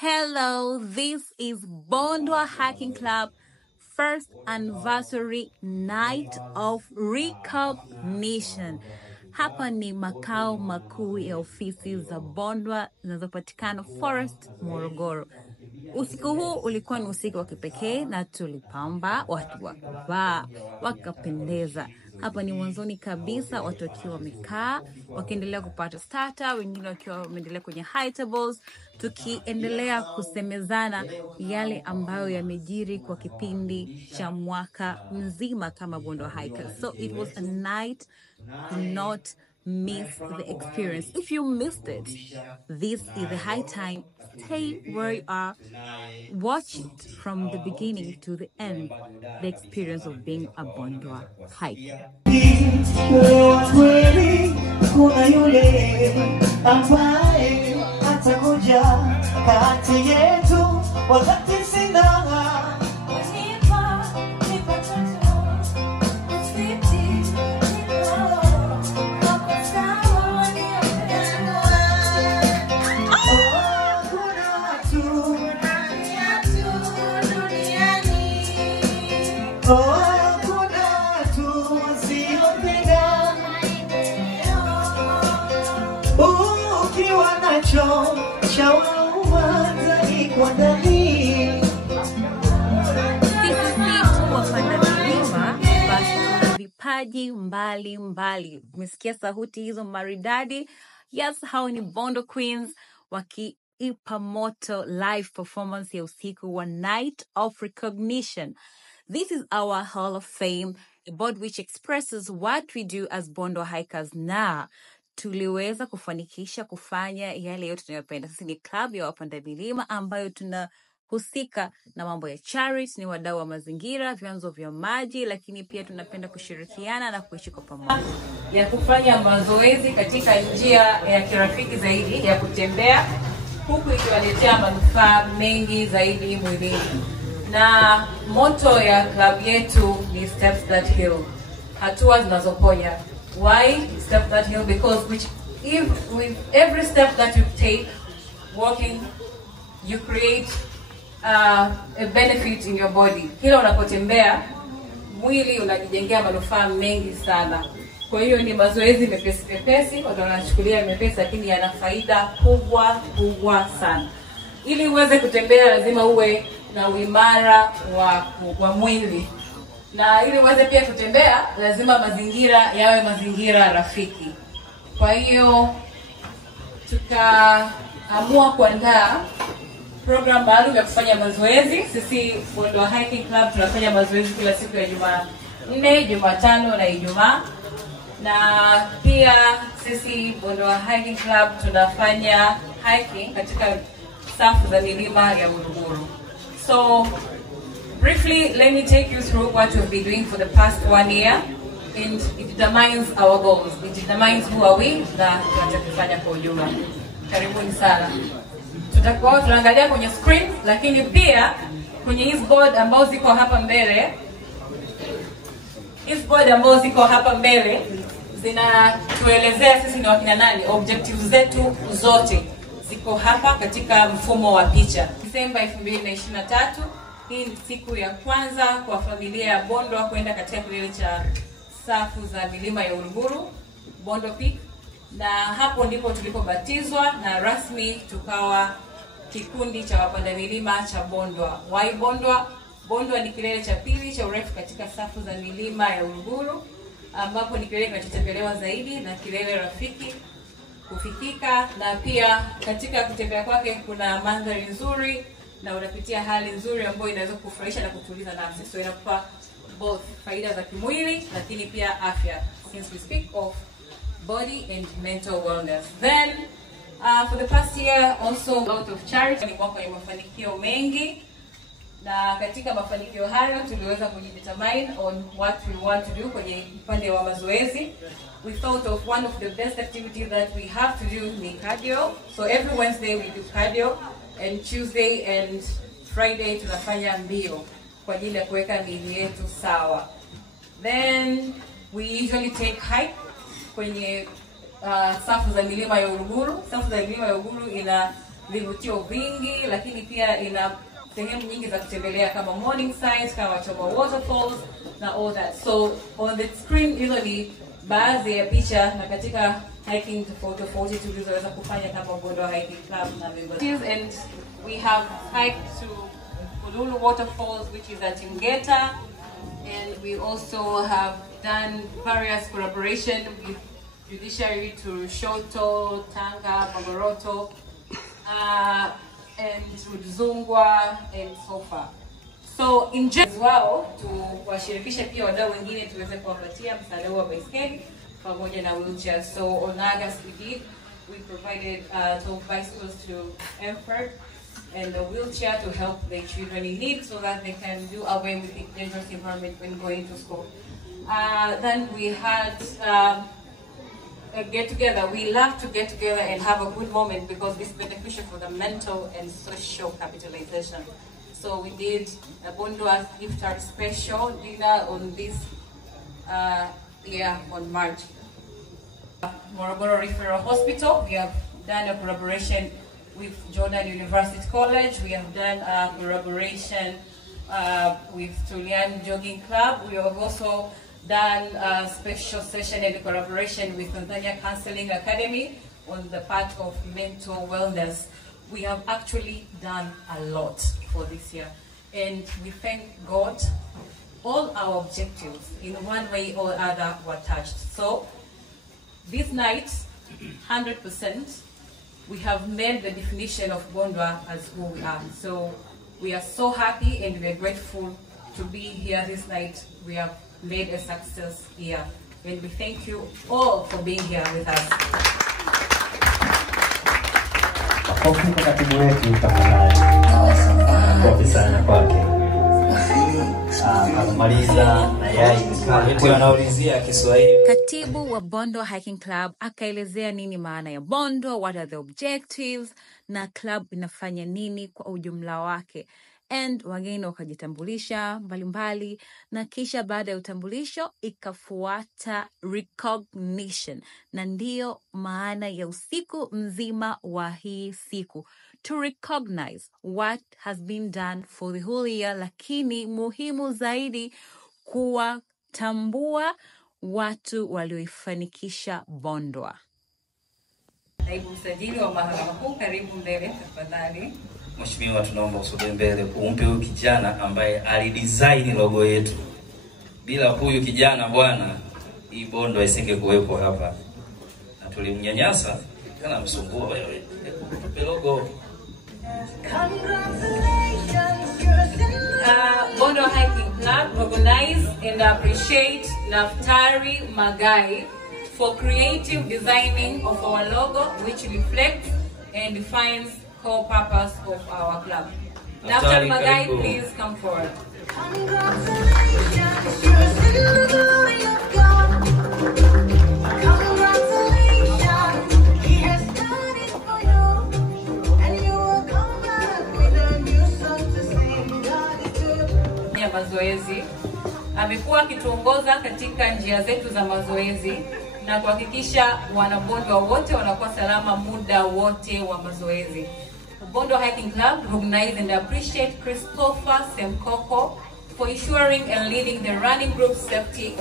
Hello, this is Bondwa Hiking Club first anniversary night of recognition. Hapa ni makao makuu ya ofisi za Bondwa zinazopatikana Forest, Morogoro. Usiku huu ulikuwa ni usiku wa kipekee na tulipamba, watu wakavaa, wakapendeza. Hapa ni mwanzoni kabisa, watu wakiwa wamekaa, wakiendelea kupata starter, wengine wakiwa wameendelea kwenye high tables, tukiendelea kusemezana yale ambayo yamejiri kwa kipindi cha mwaka mzima kama Bondwa Hikers. So it was a night to not miss the experience. If you missed it, this is the high time. Stay where you are. Watch it from the beginning to the end, the experience of being a Bondwa hiker. Vipaji mbali mbali. Umesikia sauti hizo maridadi? Yes, hao ni Bondo Queens wakiipa moto live performance ya usiku wa Night of Recognition. This is our Hall of Fame, a board which expresses what we do as Bondo Hikers. Na tuliweza kufanikisha kufanya yale yote tunayopenda. Sisi ni club ya wapanda milima ambayo tunahusika na mambo ya charity, ni wadau wa mazingira, vyanzo vya maji, lakini pia tunapenda kushirikiana na kuishi kwa pamoja. Ya kufanya mazoezi katika njia ya kirafiki zaidi ya kutembea, huku ikiwaletea manufaa mengi zaidi mwilini. Na motto ya club yetu ni Steps That Heal, hatua zinazoponya. Why Step That Heal? Because with every step that you take walking, you create a benefit in your body. Kila unapotembea mwili unajijengea manufaa mengi sana. Kwa hiyo ni mazoezi mepesi, watu wanachukulia mepesi, lakini yana faida kubwa sana. Ili uweze kutembea lazima uwe na uimara wa mwili. Na ili uweze pia kutembea lazima mazingira yawe mazingira rafiki. Kwa hiyo tukaamua kuandaa program maalum ya kufanya mazoezi. Sisi Bondwa Hiking Club tunafanya mazoezi kila siku ya Jumanne, Jumatano na Ijumaa. Na pia sisi Bondwa Hiking Club tunafanya hiking katika safu za milima ya Uluguru. So briefly, let me take you through what we've been doing for the past 1 year, and it determines our goals. It determines who are we na tunachokifanya kwa ujumla. Karibuni sana. Tutakuwa tunaangalia kwenye screen, lakini pia kwenye hizi board ambazo ziko hapa mbele. Hizi board ambazo ziko hapa mbele zinatuelezea sisi ni wakina nani. Objectives zetu zote ziko hapa katika mfumo wa picha. Disemba 2023, hii ni siku ya kwanza kwa familia ya Bondwa kwenda katika kilele cha safu za milima ya Uluguru, Bondo Peak. Na hapo ndipo tulipobatizwa na rasmi tukawa kikundi cha wapanda milima cha Bondwa. Why Bondwa? Bondwa ni kilele cha pili cha urefu katika safu za milima ya Uluguru, ambapo ni kilele kinachotembelewa zaidi na kilele rafiki kufikika, na pia katika kutembea kwake kuna mandhari nzuri na unapitia hali nzuri ambayo inaweza kufurahisha na kutuliza nafsi. So inakupa both faida za kimwili lakini pia afya, since we speak of body and mental wellness. Then for the past year also a lot of charity. Ni mwaka wenye mafanikio mengi, na katika mafanikio hayo tuliweza kujidetermine on what we want to do kwenye upande wa mazoezi. We thought of one of the best activities that we have to do ni cardio. So every Wednesday we do cardio, and Tuesday and Friday tunafanya mbio kwa ajili ya kuweka miili yetu sawa. Then we usually take hike kwenye safu za milima ya Uluguru. Safu za milima ya Uluguru ina vivutio vingi, lakini pia ina sehemu nyingi za kutembelea kama morning science, kama Choma waterfalls na all that. So on the screen hizo ni baadhi ya picha, na katika hiking tofauti tulizoweza kufanya kama Bondoa Hiking Club na members. And we have hiked to Ululu Waterfalls, which is at Ingeta, and we also have done various collaboration with Judiciary to Lushoto, Tanga, Magoroto, and Udzungwa, and so far. So in general, as well, tuwashirikisha pia wadau wengine tuweze kuwapatia msaada wa baiskeli pamoja na wheelchair. So on August we provided 12 bicycles to Effort and a wheelchair to help the children in need so that they can do away with the dangerous environment when going to school. Then we had a get together. We love to get together and have a good moment because it's beneficial for the mental and social capitalization. So we did a Bondoa Iftar special dinner on this year on March. Morogoro Referral Hospital, we have done a collaboration with Jordan University College. We have done a collaboration with Tulian Jogging Club. We have also done a special session and collaboration with Tanzania Counseling Academy on the part of mental wellness. We have actually done a lot for this year, and we thank God all our objectives in one way or other were touched. So this night, 100%, we have made the definition of Bondoa as who we are. So we are so happy and we are grateful to be here this night. We have made a success here, and we thank you all for being here with us. Katibu wa Bondoa Hiking Club akaelezea nini maana ya Bondoa, what are the objectives, na club inafanya nini kwa ujumla wake. And wageni wakajitambulisha mbalimbali, na kisha baada ya utambulisho ikafuata recognition, na ndiyo maana ya usiku mzima wa hii siku. To recognize what has been done for the whole year, lakini muhimu zaidi kuwatambua watu walioifanikisha Bondoa. Naibu msajili wa mahakama kuu, karibu mbele tafadhali. Mheshimiwa, tunaomba usogee mbele umpe huyu kijana ambaye alidesign logo yetu. Bila huyu kijana bwana, hii Bondoa isingekuwepo hapa. Na tulimnyanyasa, kana msumbua wewe. Tupe logo. Bondoa Hiking Club recognize and appreciate Naftari Magai for creative designing of our logo, which reflects and defines core purpose of our club. Naftari Magai, please come forward. Mazoezi amekuwa akituongoza katika njia zetu za mazoezi na kuhakikisha wanabondoa wote wanakuwa salama muda wote wa mazoezi. Bondoa Hiking Club recognize and appreciate Christopher Semkoko for ensuring and leading the running group safety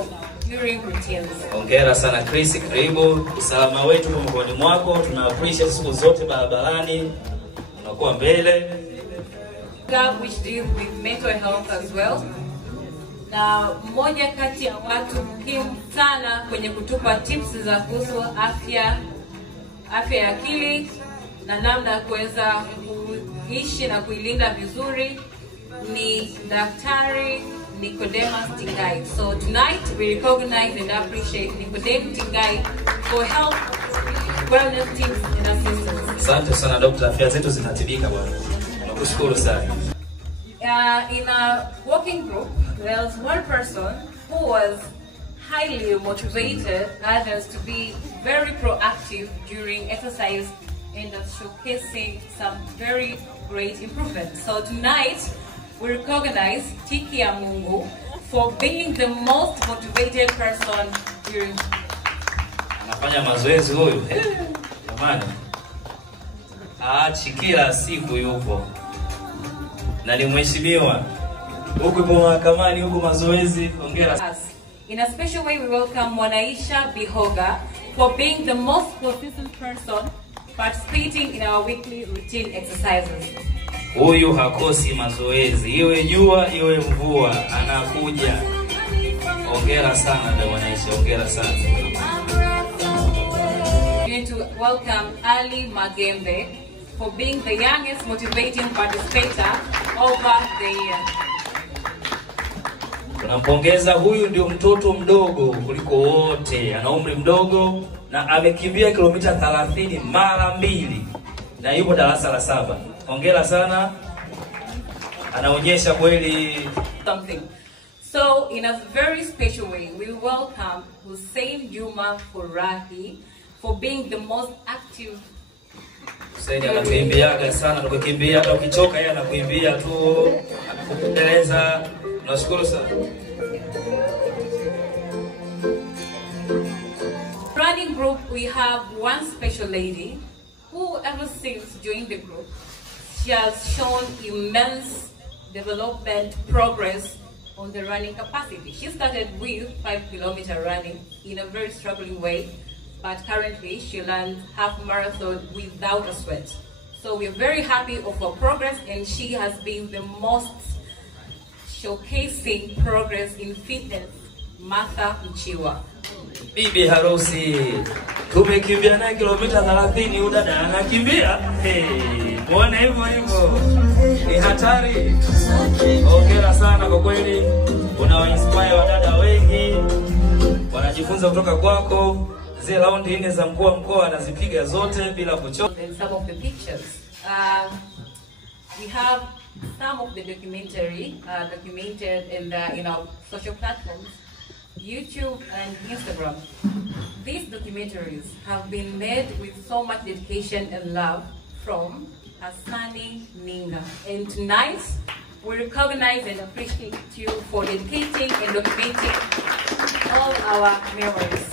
during routines. Hongera sana Chris, karibu. Usalama wetu kwa mkoani mwako, tuna appreciate siku zote barabarani unakuwa mbele. Which deals with mental health as well. Na mmoja kati ya watu muhimu sana kwenye kutupa tips za kuhusu afya ya akili na namna ya kuweza kuishi na kuilinda vizuri ni Daktari Nicodemus Tingai. So tonight we recognize and appreciate Nicodemus Tingai for health, wellness tips and assistance. Asante sana Dr. Afya zetu zinatibika bwana. Nakushukuru sana. In a working group, there was one person who was highly motivated others to be very proactive during exercise and showcasing some very great improvements. So tonight, we recognize Tiki Amungu for being the most motivated person during. Anafanya mazoezi huyu. Jamani. aachi, kila siku yupo na ni mheshimiwa. Huku kwa mahakamani, huku mazoezi. Hongera. In a special way, we welcome Mwanaisha Bihoga for being the most consistent person participating in our weekly routine exercises. Huyu hakosi mazoezi, iwe jua iwe mvua, anakuja. Hongera sana ndio Mwanaisha, hongera sana. We need to welcome Ali Magembe for being the youngest motivating participator over the year. Tunampongeza, huyu ndio mtoto mdogo kuliko wote, ana umri mdogo na amekimbia kilomita 30 mara 2 na yupo darasa la 7. Hongera sana. Anaonyesha kweli Something. So in a very special way, we welcome Hussein Juma Furahi for being the most active. Hussein anakimbiaga sana, tukikimbia hata ukichoka yeye anakuimbia tu, anakuendeleza. Nashukuru sana. Running group, we have one special lady who ever since joined the group, she has shown immense development progress on the running capacity. She started with 5-kilometer running in a very struggling way, but currently she learned half marathon without a sweat. So we're very happy of her progress, and she has been the most showcasing progress in fitness, Martha Mchiwa. Bibi harusi, tumekimbia na kilomita 30, udada anakimbia. Muone hivyo hivyo. Ni hatari. Hongera sana kwa kweli. Unawainspire wadada wengi. Wanajifunza kutoka kwako. Zile round 4 za mkoa anazipiga zote bila kuchoka. And some of the pictures. We have some of the documentary documented in our social platforms, YouTube and Instagram. These documentaries have been made with so much dedication and love from Asani Ninga. And tonight, we recognize and appreciate you for dedicating and documenting all our memories.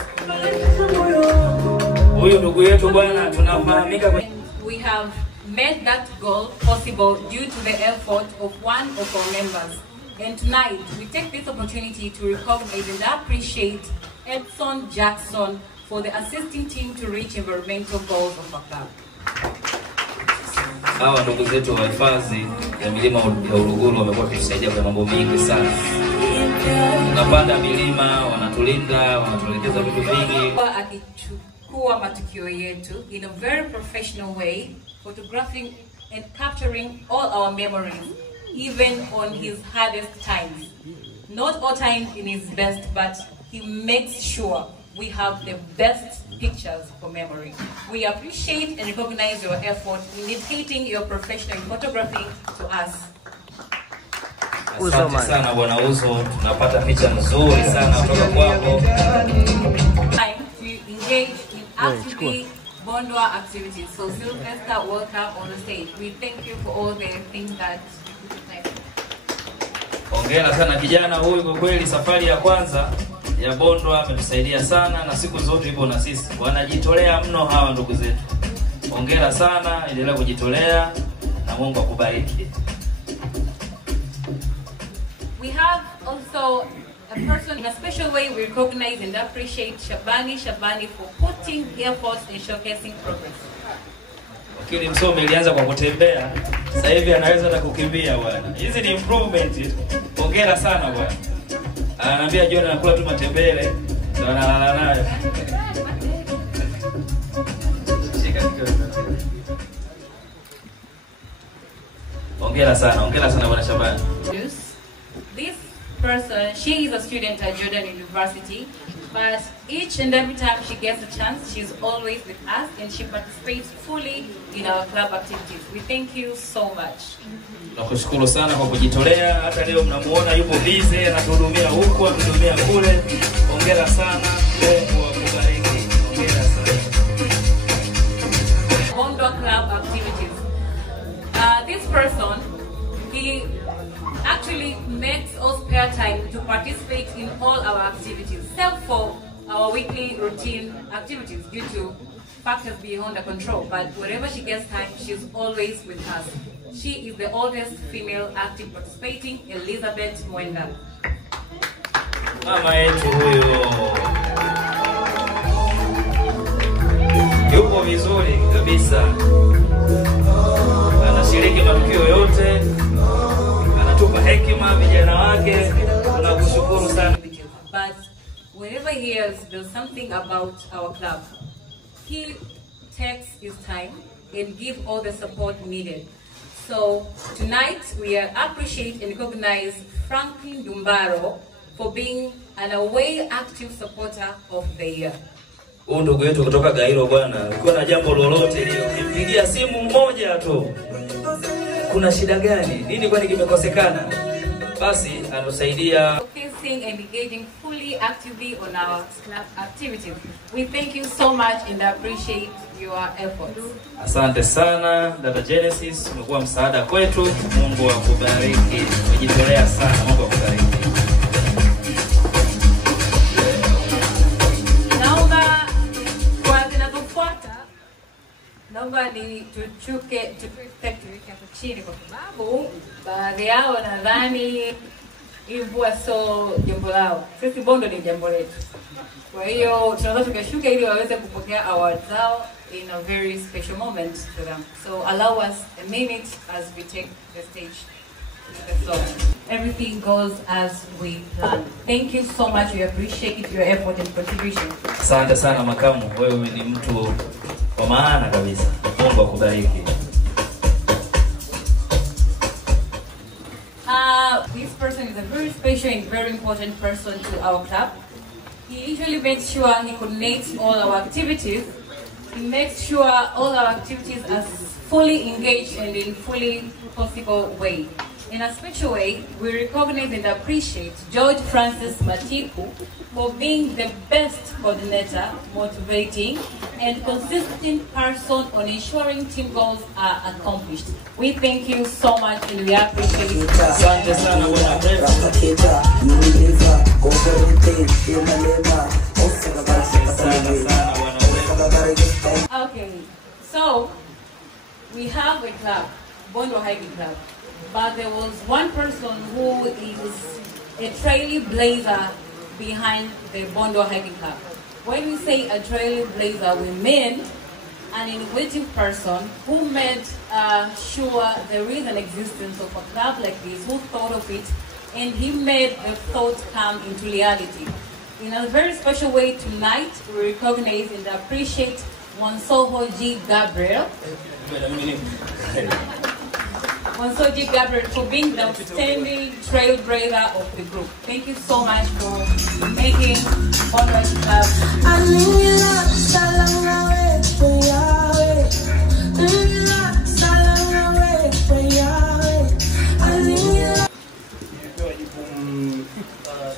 Huyu ndugu yetu bwana tunafahamika. We have made that goal possible due to the effort of one of our members. And tonight, we take this opportunity to recognize and appreciate Edson Jackson for the assisting team to reach environmental goals of our club. Hawa ndugu zetu wa hifadhi ya milima ya Uluguru wamekuwa wakisaidia kwa mambo mengi sana. Tunapanda milima, wanatulinda, wanatuelekeza vitu vingi. Akichukua matukio yetu in a very professional way, photographing and capturing all our memories, even on his hardest times. Not all times in his best, but he makes sure we have the best pictures for memory. We appreciate and recognize your effort in dedicating your professional photography to us. Asante sana bwana Uzo, tunapata picha nzuri sana kutoka kwako. Time to engage in actively Bondwa activities. So Sylvester, welcome on the stage. We thank you for all the things that Hongera sana kijana huyu, kwa kweli safari ya kwanza ya Bondwa ametusaidia sana na siku zote yupo na sisi. Wanajitolea mno hawa ndugu zetu. Hongera sana, endelea kujitolea na Mungu akubariki. We have also a person in a special way. We recognize and appreciate Shabani for putting efforts in showcasing progress. Lakini Msome ilianza kwa kutembea, sasa hivi anaweza hata kukimbia bwana. Hizi ni improvement. Hongera sana bwana. Ananiambia John anakula tu matembele, ndio analala nayo. Hongera sana bwana Shabani. This person, she is a student at Jordan University, but each and every time she gets a chance, she's always with us and she participates fully in our club activities. We thank you so much. Nakushukuru sana kwa kujitolea. Hata leo mnamuona yupo busy, anatuhudumia huko, anatuhudumia kule. Hongera sana. Mungu akubariki. Hongera sana. Bondwa club activities. This person, he actually makes us spare time to participate in all our activities, except for our weekly routine activities due to factors beyond her control, but wherever she gets time, she's always with us. She is the oldest female active participating, Elizabeth Mwenda. Mama yetu huyo yupo vizuri kabisa, anashiriki matukio yote, anatupa hekima vijana wake. Tunakushukuru sana. But whenever he hears there's something about our club, he takes his time and gives all the support needed. So tonight we appreciate and recognize Franklin Dumbaro for being an away active supporter of the year. Ndugu yetu kutoka Gairo bwana, ukiwa na jambo lolote leo, nipigia simu mmoja tu. Kuna shida gani? Nini kwani kimekosekana? Basi anusaidia. Focusing and engaging fully actively on our club activities. We thank you so much and appreciate your efforts. Asante sana Dada Genesis, umekuwa msaada kwetu. Mungu akubariki. Umejitolea sana. Mungu akubariki. Naomba ni tuweke hapo chini kwa sababu baadhi yao nadhani ilikuwa so jambo lao. Sisi Bondo ni jambo letu. Kwa hiyo tunaweza tukashuka ili waweze kupokea awards zao in a very special moment to them. So allow us a minute as we take the stage to the floor. Everything goes as we plan. Thank you so much. We appreciate your effort and contribution. Asante sana makamu, wewe ni mtu kwa maana kabisa. Mungu akubariki. This person is a very special and very important person to our club. He usually makes sure he coordinates all our activities. He makes sure all our activities are fully engaged and in fully possible way. In a special way, we recognize and appreciate George Francis Matiku for being the best coordinator, motivating, and consistent person on ensuring team goals are accomplished. We thank you so much and we appreciate it. Asante sana bwana. Okay, so we have a club, Bondo Hiking Club. But there was one person who is a trailblazer behind the Bondo Hiking Club. When we say a trailblazer, we mean an innovative person who made sure there is an existence of a club like this, who thought of it, and he made the thought come into reality. In a very special way tonight, we recognize and appreciate Mwansoho G. Gabriel. Mwansoho Gabriel for being the outstanding trailblazer of the group. Thank you so much for making Bondo Hiking Club.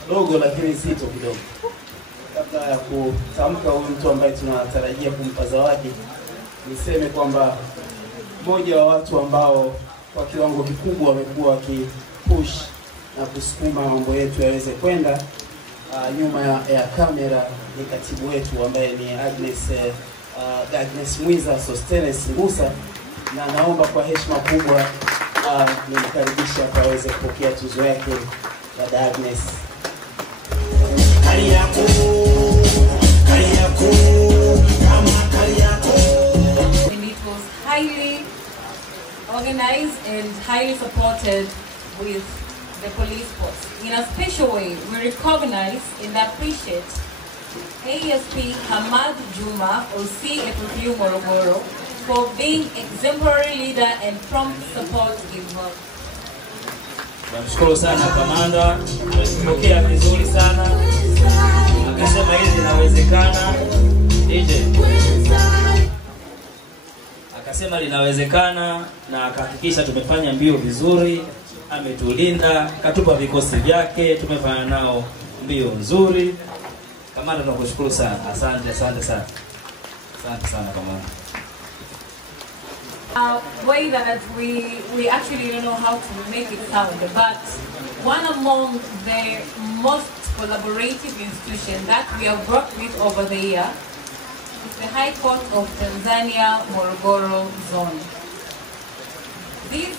Dogo lakini zito kidogo. Kabla ya kutamka huyu mtu ambaye tunatarajia kumpa zawadi, niseme kwamba mmoja wa watu ambao kwa kiwango kikubwa wamekuwa wakipush na kusukuma mambo yetu yaweze kwenda nyuma ya kamera ni katibu wetu ambaye ni Agnes Mwiza Sostenes Ngusa, na naomba kwa heshima kubwa nimkaribishe hapa aweze kupokea tuzo yake ya Agnes. And it was highly organized and highly supported with the police force. In a special way, we recognize and appreciate ASP Hamad Juma OC FFU Morogoro for being exemplary leader and prompt support involved. Tunashukuru sana kamanda, tumepokea vizuri sana. Akasema hili linawezekana. Akasema linawezekana na akahakikisha tumefanya mbio vizuri, ametulinda, katupa vikosi vyake, tumefanya nao mbio nzuri. Kamanda tunakushukuru sana. Asante sana. Asante sana kamanda. Way that we actually don't know how to make it sound, but one among the most collaborative institutions that we have worked with over the year is the High Court of Tanzania, Morogoro Zone. This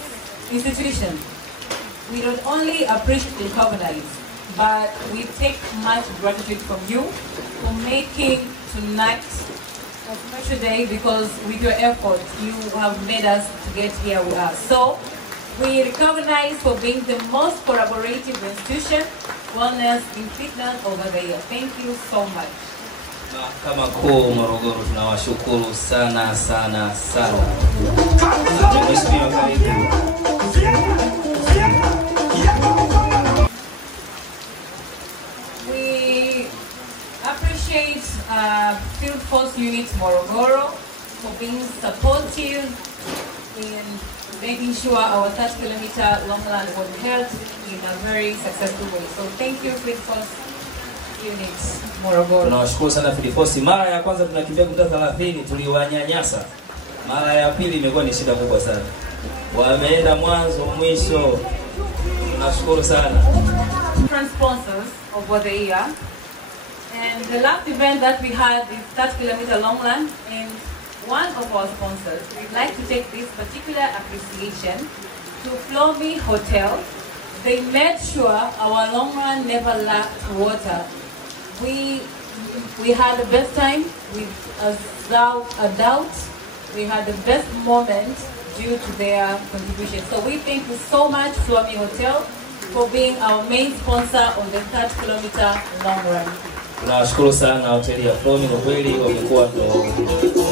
institution, we not only appreciate and recognize, but we take much gratitude from you for making tonight a special day, because with your effort, you have made us to get here with us. So, we recognize for being the most collaborative institution, wellness in fitness over the year. Thank you so much. Kama kuu Morogoro tunawashukuru sana sana sana. Mheshimiwa karibu. We appreciate Field Force Unit Morogoro for being supportive in making sure our 30-kilometer long run was held in a very successful way. So thank you, Field Force Unit Morogoro. Tunawashukuru sana Field Force. Mara ya kwanza tunakimbia kuta 30 tuliwanyanyasa. Mara ya pili imekuwa ni shida kubwa sana. Wameenda mwanzo mwisho. Tunashukuru sana. Different sponsors over the year. And the last event that we had is 30-kilometer long run, and one of our sponsors, we'd like to take this particular appreciation to Flomi Hotel. They made sure our long run never lacked water. We had the best time without a doubt. We had the best moment due to their contribution. So we thank you so much, Flomi Hotel, for being our main sponsor on the 30-kilometer long run. Tunawashukuru sana hoteli ya Flomi, kwa kweli wamekuwa ndo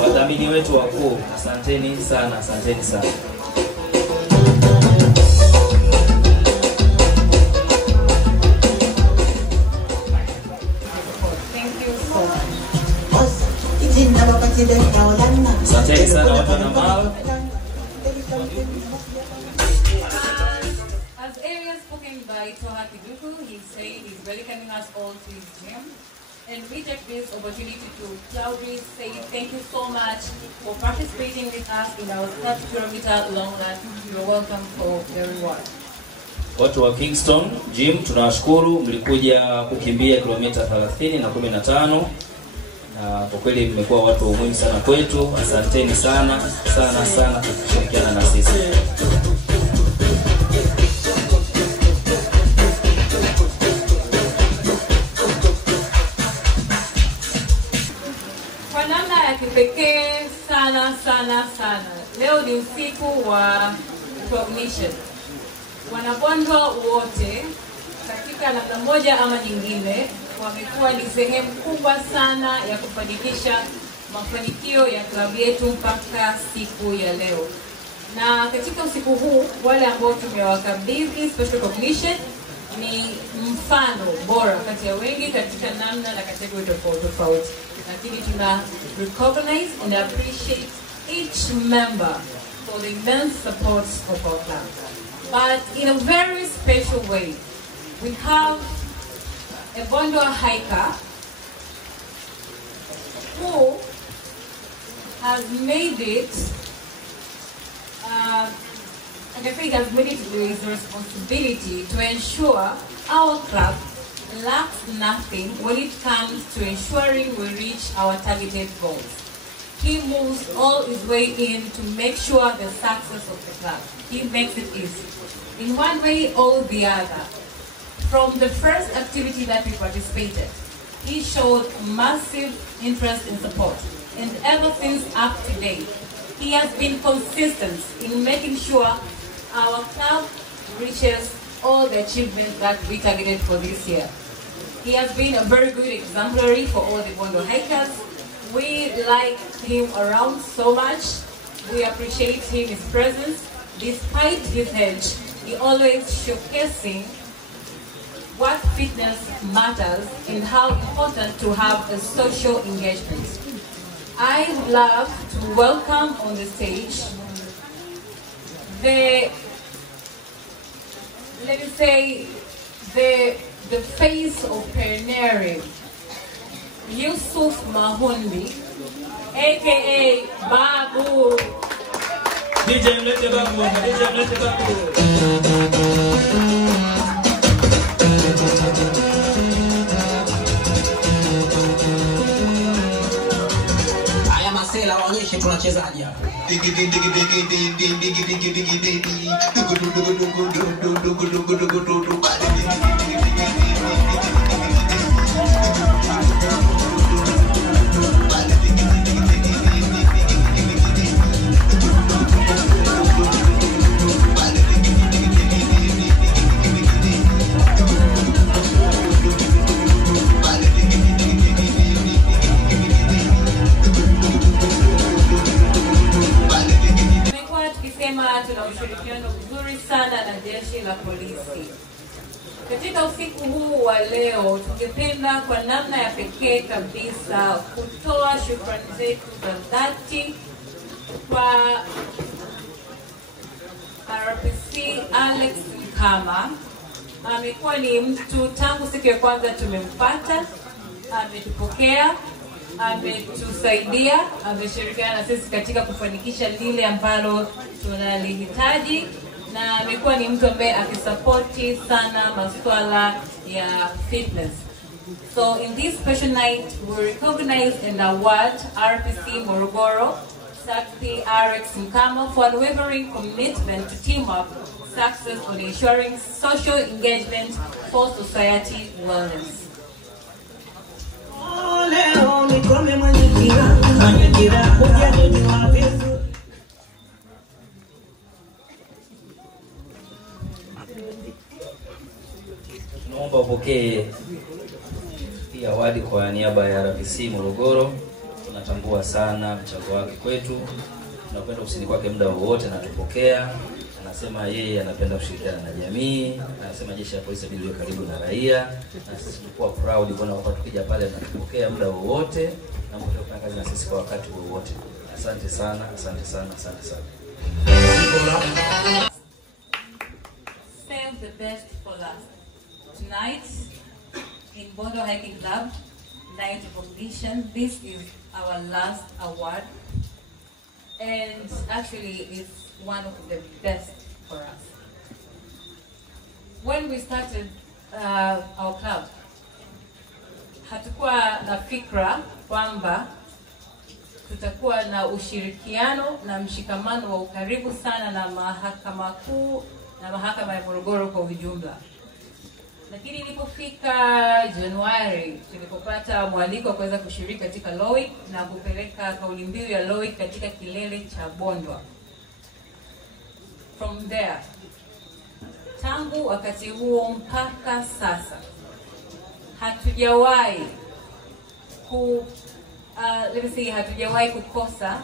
wadhamini wetu wakuu. Asanteni sana, asanteni sana. Thank you so much. Asanteni sana watu wa Namala. As earlier spoken by Toha Kiduku, he said he's welcoming us all to his gym. And we take this opportunity to proudly say thank you so much for participating with us in our 30-kilometer long run. You're welcome for the reward. Watu wa Kingston Gym tunawashukuru, mlikuja kukimbia kilomita 30 na 15. Na kwa kweli mmekuwa watu muhimu sana kwetu. Asanteni sana sana sana kushirikiana na sisi. Kwa namna ya kipekee sana sana sana, leo ni usiku wa recognition. Wanabondwa wote katika namna moja ama nyingine wamekuwa ni sehemu kubwa sana ya kufanikisha mafanikio ya klabu yetu mpaka siku ya leo. Na katika usiku huu, wale ambao tumewakabidhi special recognition ni mfano bora kati ya wengi katika namna na kategori tofauti tofauti. Lakini tuna recognize and appreciate each member for the immense support of our club. But in a very special way, we have a Bondo hiker who has made it, and I think has made it his responsibility to ensure our club lacks nothing when it comes to ensuring we reach our targeted goals. He moves all his way in to make sure the success of the club. He makes it easy. In one way or the other. From the first activity that we participated, he showed massive interest and support. And ever since up to date, he has been consistent in making sure our club reaches all the achievements that we targeted for this year. He has been a very good exemplary for all the Bondo hikers. We like him around so much. We appreciate his presence. Despite his age, he always showcasing what fitness matters and how important to have a social engagement. I would love to welcome on the stage the face of pioneering, Yusuf Mahundi, aka Babu. DJ mlete Babu, DJ mlete Babu. wachezaji hapo. Tuna ushirikiano mzuri sana na jeshi la polisi. Katika usiku huu wa leo, tungependa kwa namna ya pekee kabisa kutoa shukrani zetu za dhati kwa RPC Alex Mkama. Amekuwa ni mtu tangu siku ya kwanza tumempata, ametupokea, ametusaidia, ameshirikiana na sisi katika kufanikisha lile ambalo tunalihitaji, na amekuwa ni mtu ambaye akisupporti sana masuala ya fitness. So in this special night, we recognize and award RPC Morogoro Sakti Alex Mkama for unwavering commitment to team up success on ensuring social engagement for society wellness. Tunaomba upokee hii awadi kwa niaba ya RPC Morogoro. Tunatambua sana mchango wake kwetu. Tunakwenda kusini kwake muda wowote na tupokea. Anasema yeye anapenda kushirikiana na jamii. Anasema jeshi la polisi liwe karibu na raia. Na sisi tulikuwa proud kuona kwamba tukija pale na tupokea muda wowote na mtu kufanya kazi na sisi kwa wakati wowote. Asante sana, asante sana, asante sana. Save the best for last. Tonight, in Bondo Hiking Club, Night of Audition, this is our last award, and actually it's one of the best for us. When we started our club, hatukuwa na fikra kwamba tutakuwa na ushirikiano na mshikamano wa ukaribu sana na mahakama kuu na mahakama ya Morogoro kwa ujumla. Lakini ilipofika Januari, tulipopata mwaliko kuweza kushiriki katika LOIC na kupeleka kauli mbiu ya LOIC katika kilele cha Bondwa. From there, tangu wakati huo mpaka sasa, hatujawahi hatujawahi kukosa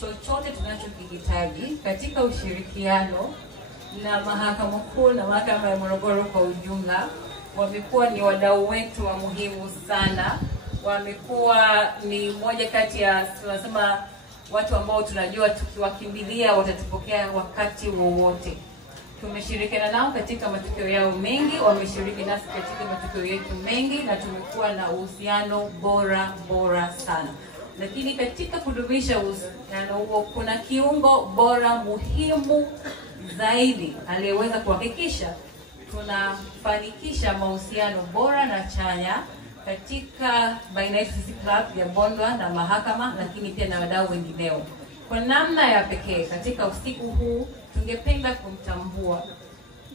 chochote tunachokihitaji katika ushirikiano na mahakama kuu na mahakama ya Morogoro kwa ujumla. Wamekuwa ni wadau wetu wa muhimu sana. Wamekuwa ni moja kati ya tunasema watu ambao tunajua tukiwakimbilia watatupokea wakati wowote. Tumeshirikiana nao katika matukio yao mengi, wameshiriki nasi katika matukio yetu mengi, na tumekuwa na uhusiano bora sana. Lakini katika kudumisha uhusiano huo kuna kiungo bora muhimu zaidi aliyeweza kuhakikisha tunafanikisha mahusiano bora na chanya katika baina yetu sisi club ya Bondwa na mahakama, lakini pia na wadau wengineo. Kwa namna ya pekee katika usiku huu tungependa kumtambua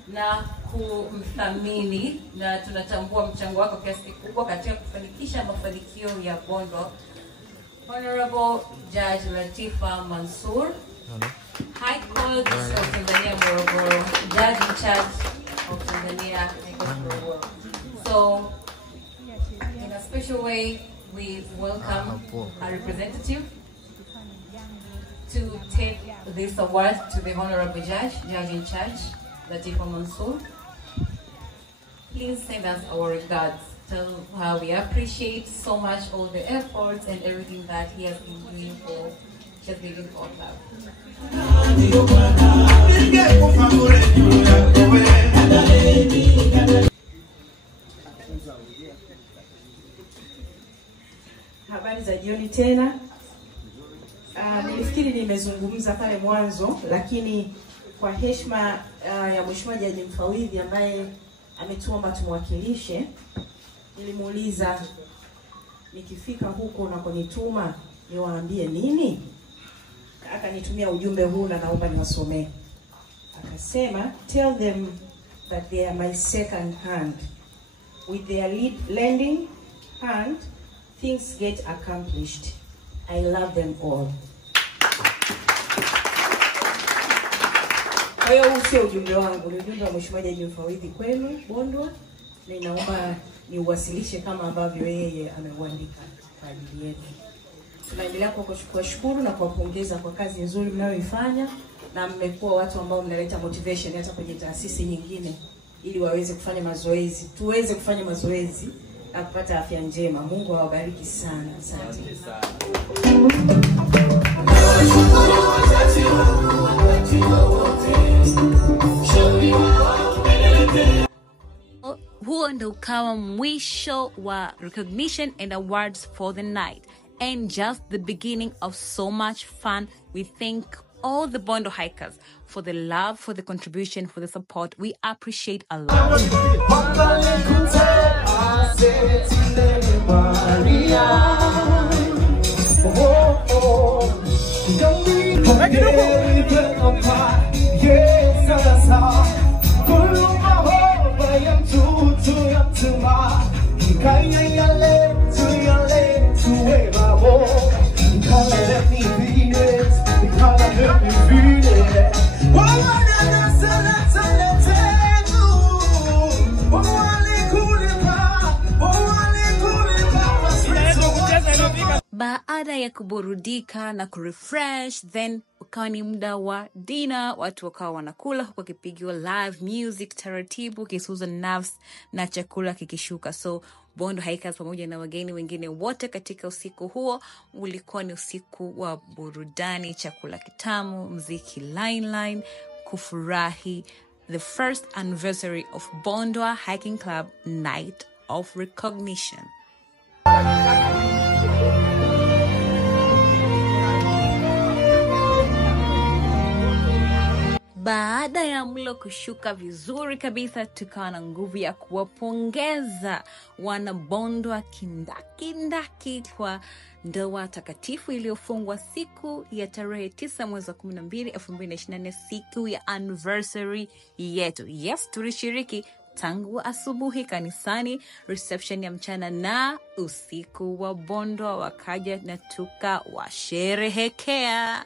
na kumthamini, na tunatambua mchango wako kiasi kikubwa katika kufanikisha mafanikio ya Bondwa, Honorable Judge Latifa Mansour, High Court of Tanzania Morogoro, Judge in charge of Tanzania High Court Morogoro. So, in a special way, we welcome a representative to take this award to the Honorable Judge in charge, Latifa Mansour. Please send us our regards. Tell how we appreciate so much all the efforts and everything that he has been doing for our club. Habari za jioni tena. Nilifikiri nimezungumza pale mwanzo, lakini kwa heshima ya Mheshimiwa Jaji Mfawidhi ambaye ametuomba tumwakilishe, nilimuuliza nikifika huko unakonituma niwaambie nini? akanitumia ujumbe huu na naomba niwasomee. Akasema, tell them that they are my second hand. With their lending hand, things get accomplished. I love them all. Kwa hiyo huu sio ujumbe wangu, ni ujumbe wa Mheshimiwa Jaji Mfawidhi kwenu Bondwa, na inaomba niuwasilishe kama ambavyo yeye ameuandika kwa ajili yetu. Tunaendelea kuwashukuru na kuwapongeza kwa kazi nzuri mnayoifanya, na mmekuwa watu ambao mnaleta motivation hata kwenye taasisi nyingine ili waweze kufanya mazoezi, tuweze kufanya mazoezi na kupata afya njema. Mungu awabariki sana. Asante sana. Huo ndo ukawa mwisho wa recognition and awards for the night, and just the beginning of so much fun. We thank all the Bondo hikers for the love, for the contribution, for the support. We appreciate a lot. Baada ya kuburudika na kurefresh, then ukawa ni muda wa dinner. Watu wakawa wanakula huko kipigiwa live music taratibu, kisuza nerves na chakula kikishuka. So Bondo hikers pamoja na wageni wengine wote katika usiku huo ulikuwa ni usiku wa burudani, chakula kitamu, muziki line, kufurahi. The first anniversary of Bondo Hiking Club Night of Recognition. Baada ya mlo kushuka vizuri kabisa, tukawa na nguvu ya kuwapongeza wana Bondo kindaki kwa ndoa takatifu iliyofungwa siku ya tarehe 9 mwezi wa 12 2024, siku ya anniversary yetu. Yes, tulishiriki tangu asubuhi kanisani, reception ya mchana na usiku wa Bondo, wakaja na tukawasherehekea.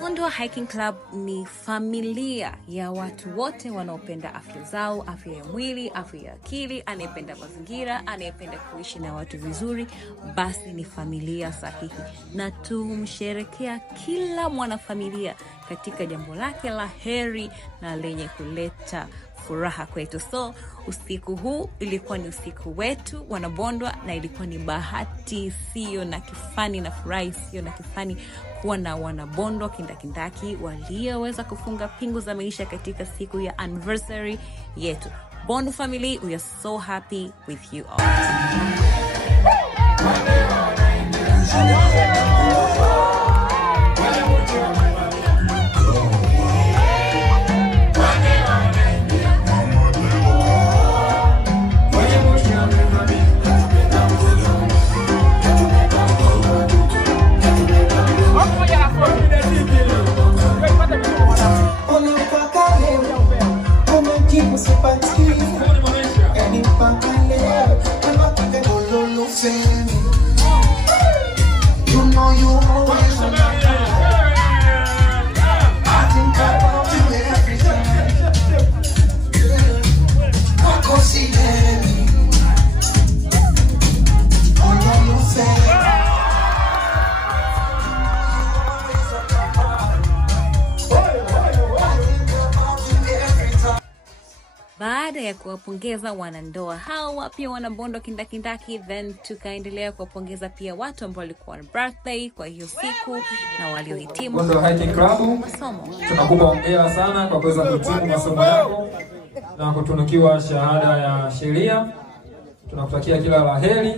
Bondo Hiking Club ni familia ya watu wote wanaopenda afya zao, afya ya mwili, afya ya akili, anayependa mazingira, anayependa kuishi na watu vizuri. Basi ni familia sahihi, na tumsherekea kila mwanafamilia katika jambo lake la heri na lenye kuleta furaha kwetu. So usiku huu ilikuwa ni usiku wetu wanabondwa, na ilikuwa ni bahati sio na kifani na furahi sio na kifani kuwa na wanabondwa kindakindaki walioweza kufunga pingu za maisha katika siku ya anniversary yetu. Bondo family, we are so happy with you all. Baada ya kuwapongeza wanandoa hawa pia wanabondo kindakindaki, then tukaendelea kuwapongeza pia watu ambao walikuwa na birthday kwa hiyo siku na waliohitimu Bondo Hiking Club. masomo. Tunakupa hongera sana kwa kuweza kuhitimu masomo yako na kutunukiwa shahada ya sheria. Tunakutakia kila la heri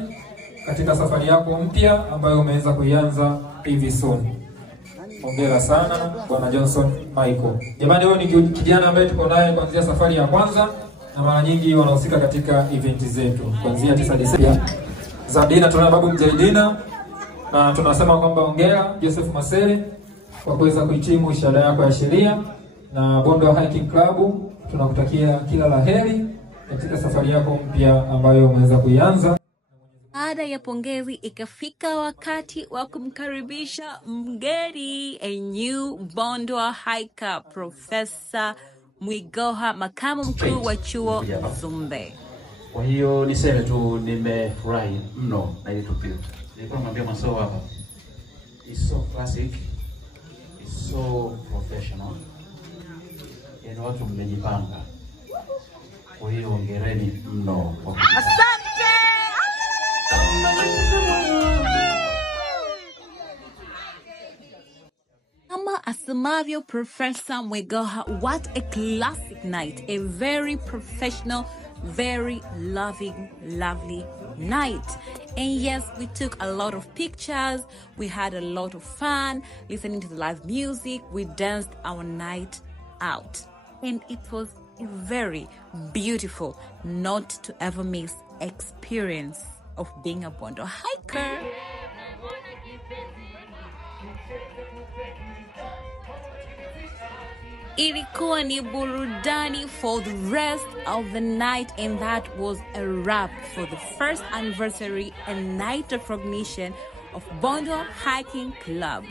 katika safari yako mpya ambayo umeweza kuianza hivi soon. Hongera sana Bwana Johnson Michael. Jamani, huyo ni kijana ambaye tuko naye kuanzia safari ya kwanza na mara nyingi wanahusika katika event zetu kuanzia 9 Desemba. Zabdina tunaye babu Mjaidina na tunasema kwamba hongera Joseph Masere kwa kuweza kuhitimu shahada yako ya sheria, na Bondo Hiking Club tunakutakia kila la heri katika safari yako mpya ambayo umeweza kuianza. Baada ya pongezi ikafika wakati wa kumkaribisha mgeni, a new Bondo hiker, Profesa Mwigoha, makamu mkuu wa chuo Zumbe. Kwa hiyo niseme tu nimefurahi mno na ile tukio. Nilikuwa namwambia mwanzo hapa, it's so classic, it's so professional. Yaani watu mmejipanga. Kwa hiyo hongereni mno. Asante! Kama asemavyo Professor Mwigoha, what a classic night, a very professional, very loving, lovely night. And yes, we took a lot of pictures, we had a lot of fun listening to the live music, we danced our night out, and it was a very beautiful, not to ever miss experience of being a Bondo hiker. Ilikuwa ni burudani for the rest of the night, and that was a wrap for the first anniversary and night of recognition of Bondo Hiking Club.